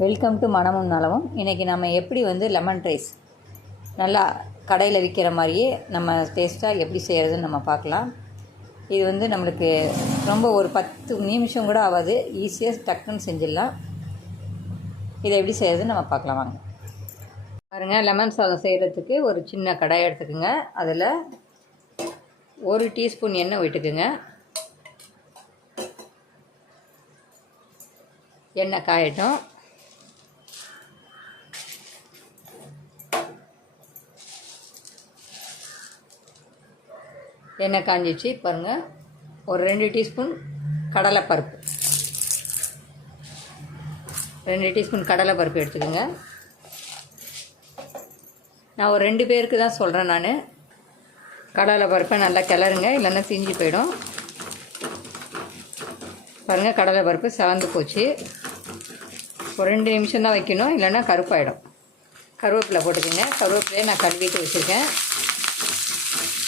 Welcome to மனமும் நலமும். இன்றைக்கி நம்ம எப்படி லெமன் ரைஸ் நல்லா கடையில் விற்கிற மாதிரியே நம்ம டேஸ்ட்டாக எப்படி செய்கிறதுன்னு நம்ம பார்க்கலாம். இது நம்மளுக்கு ரொம்ப ஒரு 10 நிமிஷம் கூட ஆகாது, ஈஸியாக டக்குன்னு செஞ்சிடலாம். இதை எப்படி செய்கிறதுன்னு நம்ம பார்க்கலாம் வாங்க. பாருங்கள், லெமன் சாதம் செய்கிறதுக்கு ஒரு சின்ன கடாய் எடுத்துக்கோங்க. அதில் 1 டீஸ்பூன் எண்ணெய் விட்டுக்குங்க. எண்ணெய் காயட்டும். எண்ணெய் காஞ்சிச்சு பாருங்கள். ஒரு 2 டீஸ்பூன் கடலைப்பருப்பு, 2 டீஸ்பூன் கடலைப்பருப்பு எடுத்துக்கோங்க. நான் ஒரு 2 பேருக்கு தான் சொல்கிறேன். நான் கடலைப்பருப்பை நல்லா கிளறுங்க, இல்லைன்னா தீஞ்சு போயிடும். பாருங்கள், கடலைப்பருப்பு செவந்து போச்சு. ஒரு 2 நிமிஷம் தான் வைக்கணும், இல்லைன்னா கருப்பாயிடும். கருவேப்பிலை போட்டுக்கோங்க. கருவேப்பிலையை நான் கழுவிட்டு வச்சுருக்கேன்.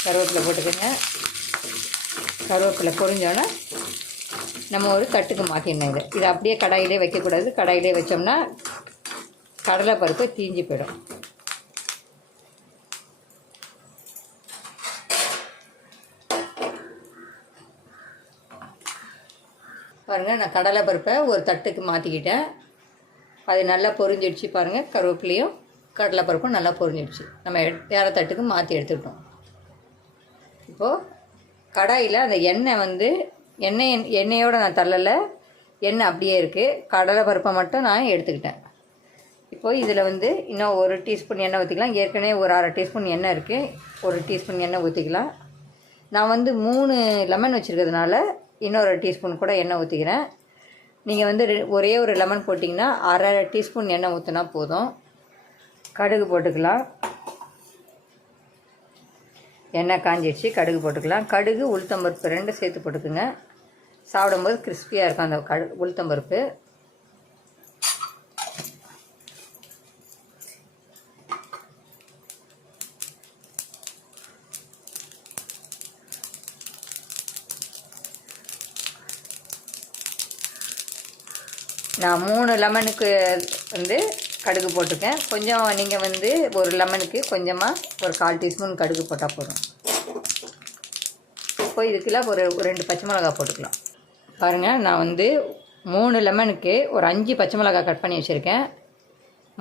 கருவேப்பிலை போட்டுக்கோங்க. கருவேப்பிலை பொரிஞ்சோன்னா நம்ம ஒரு தட்டுக்கு மாற்றிடணும். இதை அப்படியே கடாயிலே வைக்கக்கூடாது. கடாயிலே வச்சோம்னா கடலைப்பருப்பு தீஞ்சு போயிடும். பாருங்கள், நான் கடலைப்பருப்பை ஒரு தட்டுக்கு மாற்றிக்கிட்டேன். அது நல்லா பொரிஞ்சிடுச்சு. பாருங்கள், கருவேப்பிலையும் கடலைப்பருப்பும் நல்லா பொரிஞ்சிடுச்சு. நம்ம வேறு தட்டுக்கு மாற்றி எடுத்துக்கிட்டோம். இப்போது கடாயில் அந்த எண்ணெயோடு நான் தள்ளலை, எண்ணெய் அப்படியே இருக்குது. கடலைப்பருப்பை மட்டும் நான் எடுத்துக்கிட்டேன். இப்போது இதில் இன்னும் 1 டீஸ்பூன் எண்ணெய் ஊற்றிக்கலாம். ஏற்கனவே ஒரு 1/2 டீஸ்பூன் எண்ணெய் இருக்குது. 1 டீஸ்பூன் எண்ணெய் ஊற்றிக்கலாம். நான் 3 லெமன் வச்சுருக்கிறதுனால இன்னொரு டீஸ்பூன் கூட எண்ணெய் ஊற்றிக்கிறேன். நீங்கள் ஒரே ஒரு லெமன் போட்டிங்கன்னா 1/2 டீஸ்பூன் எண்ணெய் ஊற்றினா போதும். கடுகு போட்டுக்கலாம். எண்ணெய் காஞ்சிடுச்சு, கடுகு போட்டுக்கலாம். கடுகு உளுத்தம்பருப்பு 2 சேர்த்து போட்டுக்குங்க. சாப்பிடும்போது கிறிஸ்பியாக இருக்கும் அந்த உளுத்தம்பருப்பு. நான் 3 லெமனுக்கு கடுகு போட்டிருக்கேன். கொஞ்சம் நீங்கள் ஒரு லெமனுக்கு கொஞ்சமாக ஒரு 1/4 டீஸ்பூன் கடுகு போட்டால் போதும். இப்போ இதுக்கெல்லாம் ஒரு 2 பச்சை மிளகா போட்டுக்கலாம். பாருங்கள், நான் 3 லெமனுக்கு ஒரு 5 பச்சை மிளகா கட் பண்ணி வச்சுருக்கேன்.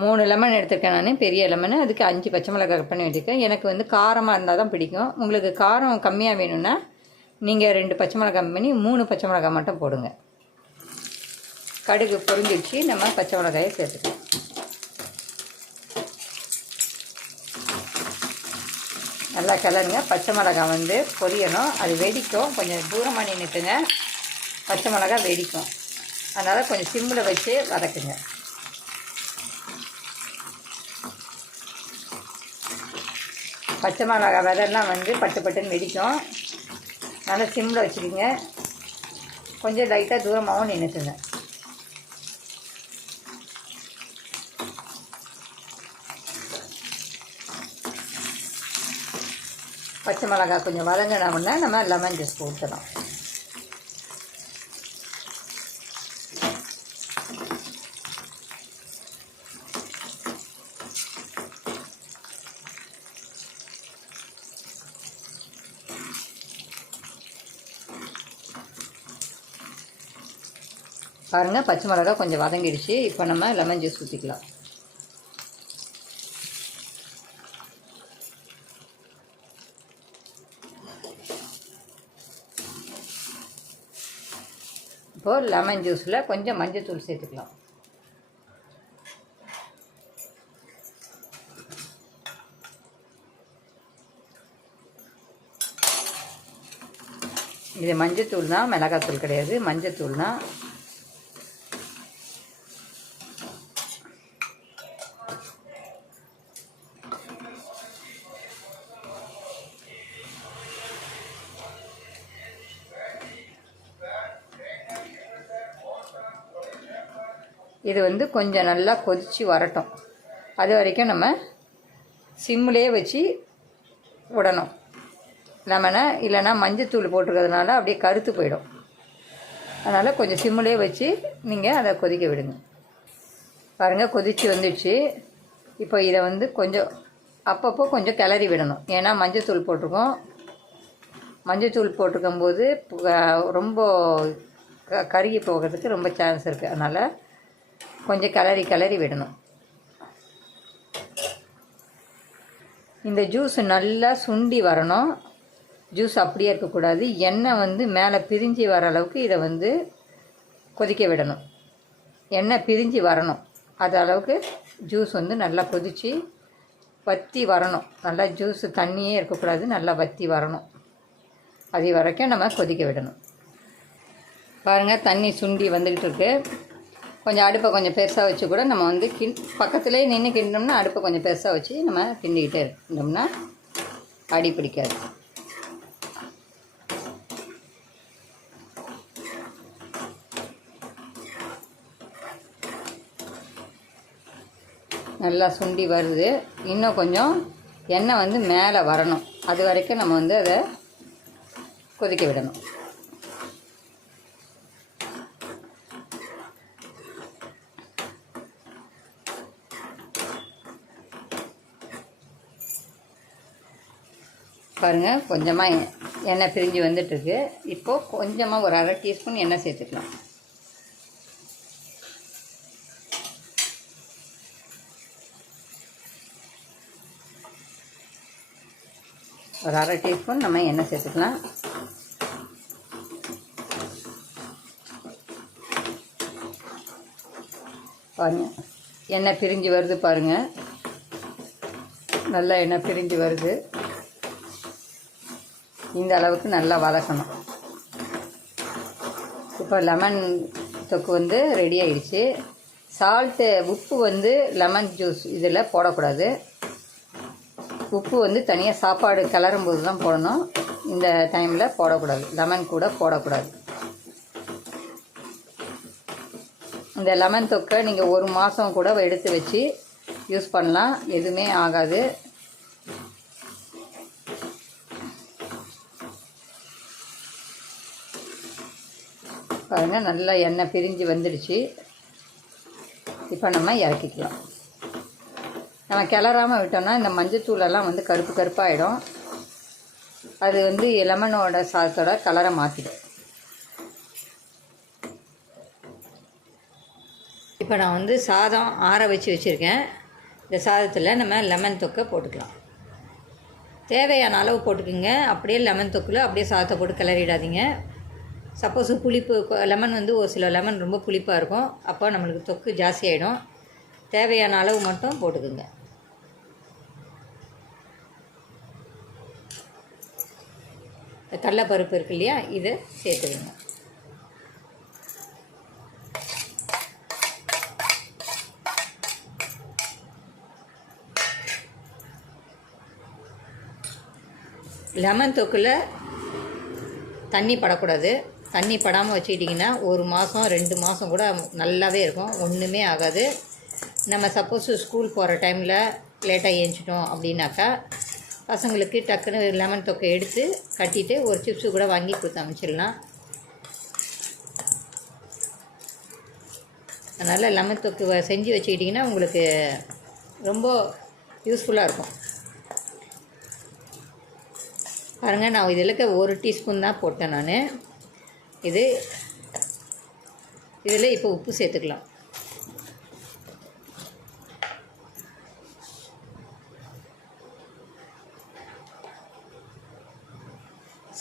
3 லெமன் எடுத்துருக்கேன் நான், பெரிய லெமனு. அதுக்கு 5 பச்சை மிளகா கட் பண்ணி வச்சுருக்கேன். எனக்கு காரமாக இருந்தால் தான் பிடிக்கும். உங்களுக்கு காரம் கம்மியாக வேணும்னா நீங்கள் 2 பச்சை மிளகா கம்மி பண்ணி 3 பச்சை மிளகா மட்டும் போடுங்க. கடுகு பொரிஞ்சிடுச்சு, நம்ம பச்சை மிளகாயை சேர்த்துக்கலாம். நல்லா கிளறுங்க. பச்சை மிளகா பொரியணும், அது வெடிக்கும். கொஞ்சம் தூரமாக நின்றுட்டுங்க, பச்சை மிளகா வெடிக்கும். அதனால் கொஞ்சம் சிம்மில் வச்சு வதக்குங்க. பச்சை மிளகா விதெல்லாம் பட்டு பட்டுன்னு வெடிக்கும். நல்லா சிம்மில் வச்சுக்கிங்க. கொஞ்சம் லைட்டாக தூரமாகவும் நின்றுட்டுங்க. பச்சை மிளகா கொஞ்சம் வதங்கினோம்னா நம்ம லெமன் ஜூஸ் ஊற்றலாம். பாருங்கள், பச்சை மிளகா கொஞ்சம் வதங்கிடுச்சு. இப்போ நம்ம லெமன் ஜூஸ் ஊற்றிக்கலாம். இப்போது லெமன் ஜூஸில் கொஞ்சம் மஞ்சள்தூள் சேர்த்துக்கலாம். இது மஞ்சத்தூள் தான், மிளகாத்தூள் கிடையாது, மஞ்சத்தூள் தான். இது கொஞ்சம் நல்லா கொதித்து வரட்டும். அது வரைக்கும் நம்ம சிம்மிலே வச்சு விடணும். லெமனை இல்லைன்னா மஞ்சத்தூள் போட்டுருக்கிறதுனால அப்படியே கருத்து போயிடும். அதனால் கொஞ்சம் சிம்மிலே வச்சு நீங்கள் அதை கொதிக்க விடுங்க. பாருங்கள் கொதித்து வந்துடுச்சு. இப்போ இதை வந்து கொஞ்சம் அப்பப்போ கொஞ்சம் கிளறி விடணும். ஏன்னா மஞ்சத்தூள் போட்டிருக்கோம். மஞ்சத்தூள் போட்டிருக்கும்போது ரொம்ப கருகி போகிறதுக்கு ரொம்ப சான்ஸ் இருக்குது. அதனால் கொஞ்சம் கிளறி விடணும். இந்த ஜூஸ் நல்லா சுண்டி வரணும். ஜூஸ் அப்படியே இருக்கக்கூடாது. எண்ணெய் வந்து மேலே பிரிஞ்சு வர அளவுக்கு இதை வந்து கொதிக்க விடணும். எண்ணெய் பிரிஞ்சு வரணும். அது அளவுக்கு ஜூஸ் வந்து நல்லா கொதித்து வற்றி வரணும். நல்லா ஜூஸு தண்ணியே இருக்கக்கூடாது, நல்லா வற்றி வரணும். அது வரைக்கும் நம்ம கொதிக்க விடணும். பாருங்கள் தண்ணி சுண்டி வந்துக்கிட்டு இருக்கு. கொஞ்சம் அடுப்பை கொஞ்சம் பெருசாக வச்சு கூட நம்ம வந்து பக்கத்துலேயே நின்று கிண்டோம்னா அடுப்பை கொஞ்சம் பெருசாக வச்சு நம்ம கிண்டிக்கிட்டே இருந்தோம்னா அடி பிடிக்காது. நல்லா சுண்டி வருது. இன்னும் கொஞ்சம் எண்ணெய் வந்து மேலே வரணும். அது வரைக்கும் நம்ம வந்து அதை கொதிக்க விடணும். பாருங்கள் கொஞ்சமாக எண்ணெய் பிரிஞ்சு வந்துட்டுருக்கு. இப்போது கொஞ்சமாக ஒரு 1/2 டீஸ்பூன் எண்ணெய் சேர்த்துக்கலாம். ஒரு 1/2 டீஸ்பூன் நம்ம எண்ணெய் சேர்த்துக்கலாம். பாருங்கள் எண்ணெய் பிரிஞ்சு வருது. பாருங்கள் நல்லா எண்ணெய் பிரிஞ்சு வருது. இந்த அளவுக்கு நல்லா வதக்கணும். இப்போ லெமன் தொக்கு வந்து ரெடி ஆகிடுச்சு. சால்ட்டு உப்பு வந்து லெமன் ஜூஸ் இதில் போடக்கூடாது. உப்பு வந்து தனியாக சாப்பாடு கிளறும்போது தான் போடணும். இந்த டைமில் போடக்கூடாது. லெமன் கூட போடக்கூடாது. இந்த லெமன் தொக்கை நீங்கள் 1 மாதம் கூட எடுத்து வச்சு யூஸ் பண்ணலாம். எதுவுமே ஆகாது. பாருங்கள் நல்லா எண்ணெய் பிரிஞ்சு வந்துடுச்சு. இப்போ நம்ம இறக்கிக்கலாம். நம்ம கிளறாமல் விட்டோம்னா இந்த மஞ்சத்தூளெல்லாம் வந்து கருப்பு கருப்பாகிடும். அது வந்து லெமனோட சாதத்தோட கலரை மாற்றிடும். இப்போ நான் வந்து சாதம் ஆற வச்சுருக்கேன். இந்த சாதத்தில் நம்ம லெமன் தொக்கை போட்டுக்கலாம். தேவையான அளவு போட்டுக்குங்க. அப்படியே லெமன் தொக்கில் அப்படியே சாதத்தை போட்டு கிளறிடாதீங்க. சப்போஸ் புளிப்பு லெமன் வந்து ஒரு சில லெமன் ரொம்ப புளிப்பாக இருக்கும். அப்போ நம்மளுக்கு தொக்கு ஜாஸ்தி ஆகிடும். தேவையான அளவு மட்டும் போட்டுக்குங்க. கடலைப்பருப்பு இருக்கு இல்லையா, இதை சேர்த்துக்குங்க. லெமன் தொக்கில் தண்ணி படக்கூடாது. தண்ணி படாமல் வச்சுக்கிட்டிங்கன்னா 1 மாதம் 2 மாதம் கூட நல்லாவே இருக்கும். ஒன்றுமே ஆகாது. நம்ம சப்போஸ் ஸ்கூல் போகிற டைமில் லேட்டாக ஏஞ்சிட்டோம் அப்படின்னாக்கா பசங்களுக்கு டக்குன்னு லெமன் தொக்கை எடுத்து கட்டிட்டு ஒரு சிப்ஸு கூட வாங்கி கொடுத்து அனுப்பிச்சிடலாம். அதனால் லெமன் தொக்கு செஞ்சு வச்சுக்கிட்டிங்கன்னா உங்களுக்கு ரொம்ப யூஸ்ஃபுல்லாக இருக்கும். பாருங்கள் நான் இதில் 1 டீஸ்பூன் தான் போட்டேன் நான். இதில் இப்போ உப்பு சேர்த்துக்கலாம்.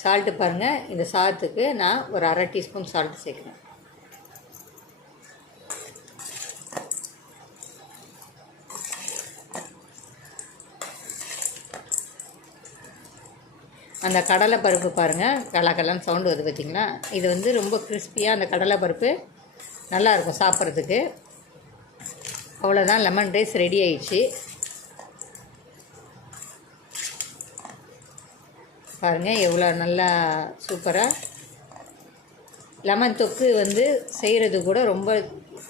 சால்ட்டு பாருங்கள், இந்த சாதத்துக்கு நான் ஒரு 1/2 டீஸ்பூன் சால்ட்டு சேர்க்குறேன். அந்த கடலைப்பருப்பு பாருங்கள், கலக்கலன்னு சவுண்டு வருது பார்த்திங்களா. இது வந்து ரொம்ப கிறிஸ்பியாக அந்த கடலைப்பருப்பு நல்லாயிருக்கும் சாப்பிட்றதுக்கு. அவ்வளோதான், லெமன் ரைஸ் ரெடி ஆயிடுச்சு. பாருங்கள் எவ்வளோ நல்லா சூப்பராக. லெமன் தொக்கு வந்து செய்கிறது கூட ரொம்ப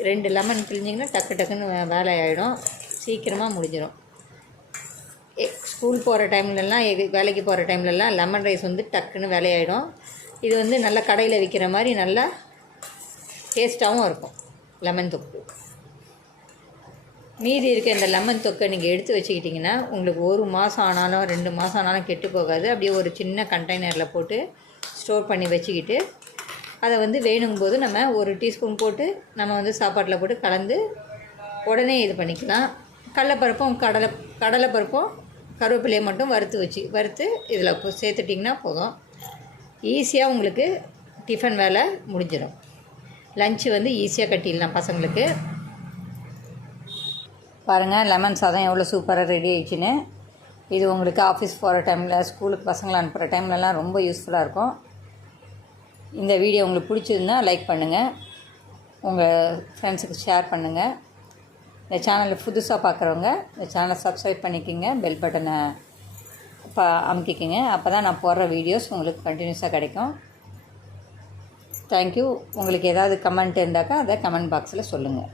2 லெமன் பிழிஞ்சிங்கன்னா டக்குன்னு வேலை ஆகிடும். சீக்கிரமாக முடிஞ்சிடும். ஸ்கூல் போகிற டைம்லலாம் வேலைக்கு போகிற டைம்லலாம் லெமன் ரைஸ் வந்து டக்குன்னு வேலையாயிடும். இது வந்து நல்லா கடையில் விற்கிற மாதிரி நல்லா டேஸ்ட்டாகவும் இருக்கும் லெமன் தொக்கு. மீதி இருக்க இந்த லெமன் தொக்கை நீங்கள் எடுத்து வச்சுக்கிட்டிங்கன்னா உங்களுக்கு 1 மாதம் ஆனாலும் 2 மாதம் ஆனாலும் கெட்டு போகாது. அப்படியே ஒரு சின்ன கண்டெய்னரில் போட்டு ஸ்டோர் பண்ணி வச்சுக்கிட்டு அதை வந்து வேணுங்கும்போது நம்ம 1 டீஸ்பூன் போட்டு நம்ம வந்து சாப்பாட்டில் போட்டு கலந்து உடனே இது பண்ணிக்கலாம். கடலைப்பருப்பும் கடலைப்பருப்பும் கருவேப்பிலையை மட்டும் வறுத்து இதில் சேர்த்துட்டிங்கன்னா போதும். ஈஸியாக உங்களுக்கு டிஃபன் வேலை முடிஞ்சிடும். லஞ்சு வந்து ஈஸியாக கட்டிடலாம் பசங்களுக்கு. பாருங்கள் லெமன் சாதம் எவ்வளோ சூப்பராக ரெடி ஆயிடுச்சுன்னு. இது உங்களுக்கு ஆஃபீஸ் போகிற டைமில், ஸ்கூலுக்கு பசங்களை அனுப்புகிற டைம்லலாம் ரொம்ப யூஸ்ஃபுல்லாக இருக்கும். இந்த வீடியோ உங்களுக்கு பிடிச்சிருந்தா லைக் பண்ணுங்கள், உங்கள் ஃப்ரெண்ட்ஸுக்கு ஷேர் பண்ணுங்கள். இந்த சேனலில் புதுசாக பார்க்குறவங்க இந்த சேனலை சப்ஸ்கிரைப் பண்ணிக்கோங்க, பெல் பட்டனை அமுக்கிக்கோங்க. அப்போ தான் நான் போடுற வீடியோஸ் உங்களுக்கு கண்டினியூஸாக கிடைக்கும். தேங்க்யூ. உங்களுக்கு ஏதாவது கமெண்ட் இருந்தாக்கா அதை கமெண்ட் பாக்ஸில் சொல்லுங்கள்.